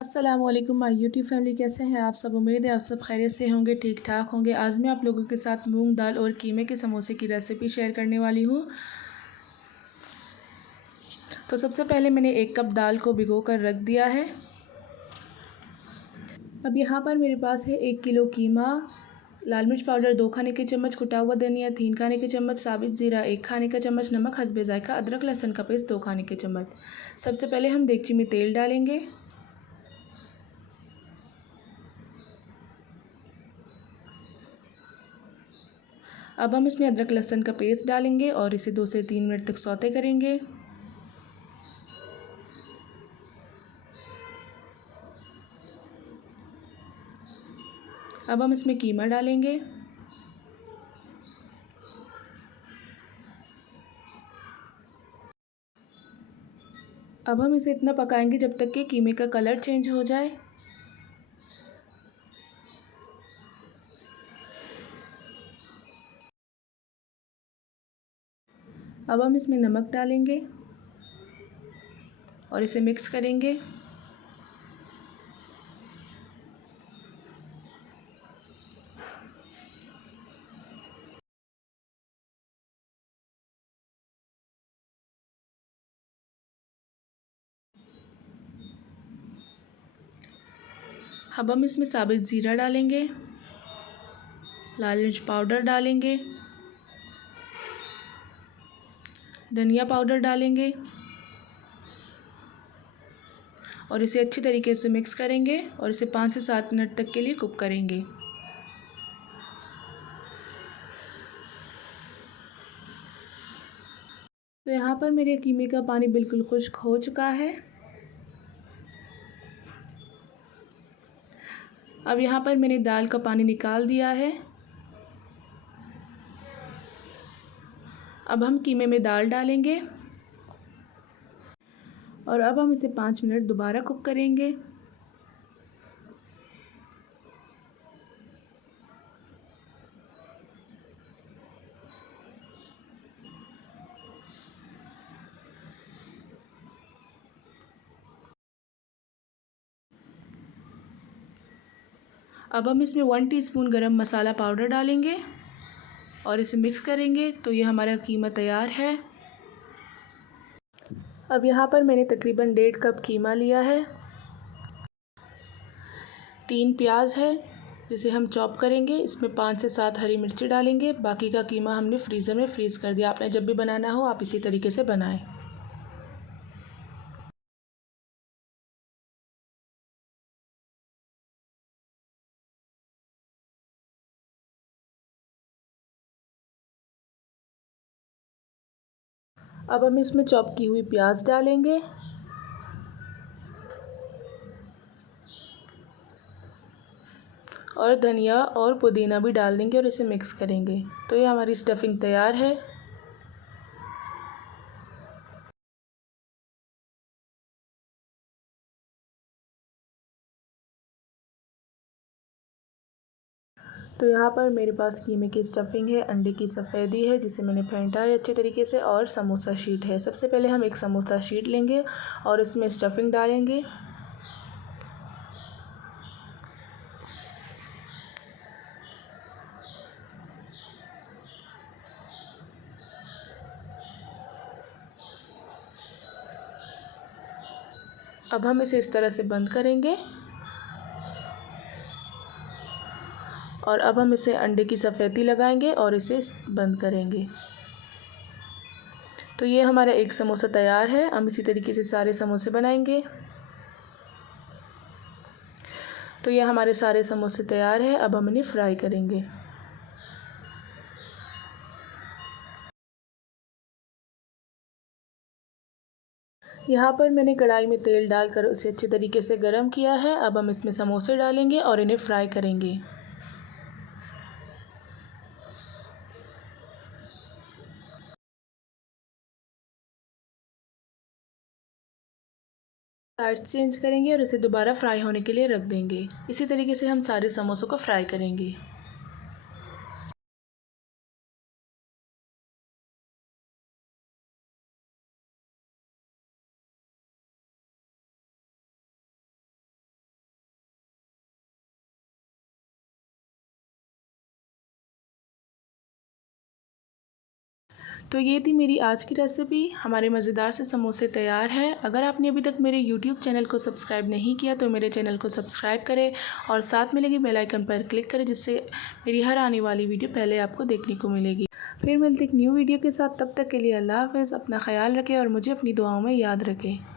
अस्सलामुअलैकुम my YouTube family, कैसे हैं आप सब। उम्मीद है आप सब खैरियत से होंगे, ठीक ठाक होंगे। आज मैं आप लोगों के साथ मूंग दाल और कीमे के समोसे की रेसिपी शेयर करने वाली हूँ। तो सबसे पहले मैंने 1 कप दाल को भिगो कर रख दिया है। अब यहाँ पर मेरे पास है 1 किलो कीमा, लाल मिर्च पाउडर 2 खाने के चम्मच, कुटा हुआ धनिया 3 खाने के चम्मच, साबित ज़ीरा 1 खाने का चम्मच, नमक हस्बे जायका, अदरक लहसुन का पेस्ट 2 खाने के चम्मच। सबसे पहले हम देगची में तेल डालेंगे। अब हम इसमें अदरक लहसुन का पेस्ट डालेंगे और इसे 2 से 3 मिनट तक सौते करेंगे। अब हम इसमें कीमा डालेंगे। अब हम इसे इतना पकाएंगे जब तक कि कीमे का कलर चेंज हो जाए। अब हम इसमें नमक डालेंगे और इसे मिक्स करेंगे। अब हम इसमें साबित ज़ीरा डालेंगे, लाल मिर्च पाउडर डालेंगे, धनिया पाउडर डालेंगे और इसे अच्छी तरीके से मिक्स करेंगे और इसे 5 से 7 मिनट तक के लिए कुक करेंगे। तो यहाँ पर मेरे कीमे का पानी बिल्कुल खुश्क हो चुका है। अब यहाँ पर मैंने दाल का पानी निकाल दिया है। अब हम कीमे में दाल डालेंगे और अब हम इसे 5 मिनट दोबारा कुक करेंगे। अब हम इसमें 1 टीस्पून गरम मसाला पाउडर डालेंगे और इसे मिक्स करेंगे। तो ये हमारा कीमा तैयार है। अब यहाँ पर मैंने तकरीबन 1.5 कप कीमा लिया है। 3 प्याज है जिसे हम चॉप करेंगे। इसमें 5 से 7 हरी मिर्ची डालेंगे। बाकी का कीमा हमने फ्रीज़र में फ्रीज़ कर दिया। आपने जब भी बनाना हो आप इसी तरीके से बनाएं। अब हम इसमें चॉप की हुई प्याज डालेंगे और धनिया और पुदीना भी डाल देंगे और इसे मिक्स करेंगे। तो ये हमारी स्टफिंग तैयार है। तो यहाँ पर मेरे पास कीमे की स्टफिंग है, अंडे की सफ़ेदी है जिसे मैंने फेंटा है अच्छे तरीके से, और समोसा शीट है। सबसे पहले हम एक समोसा शीट लेंगे और इसमें स्टफिंग डालेंगे। अब हम इसे इस तरह से बंद करेंगे और अब हम इसे अंडे की सफ़ेदी लगाएंगे और इसे बंद करेंगे। तो ये हमारा एक समोसा तैयार है। हम इसी तरीके से सारे समोसे बनाएंगे। तो ये हमारे सारे समोसे तैयार है। अब हम इन्हें फ्राई करेंगे। यहाँ पर मैंने कढ़ाई में तेल डालकर उसे अच्छे तरीके से गर्म किया है। अब हम इसमें समोसे डालेंगे और इन्हें फ्राई करेंगे। साइड चेंज करेंगे और इसे दोबारा फ्राई होने के लिए रख देंगे। इसी तरीके से हम सारे समोसों को फ्राई करेंगे। तो ये थी मेरी आज की रेसिपी। हमारे मज़ेदार से समोसे तैयार हैं। अगर आपने अभी तक मेरे यूट्यूब चैनल को सब्सक्राइब नहीं किया तो मेरे चैनल को सब्सक्राइब करें और साथ में लगी बेल आइकन पर क्लिक करें, जिससे मेरी हर आने वाली वीडियो पहले आपको देखने को मिलेगी। फिर मिलते एक न्यू वीडियो के साथ, तब तक के लिए अल्लाह हाफ़िज़। अपना ख्याल रखें और मुझे अपनी दुआओं में याद रखें।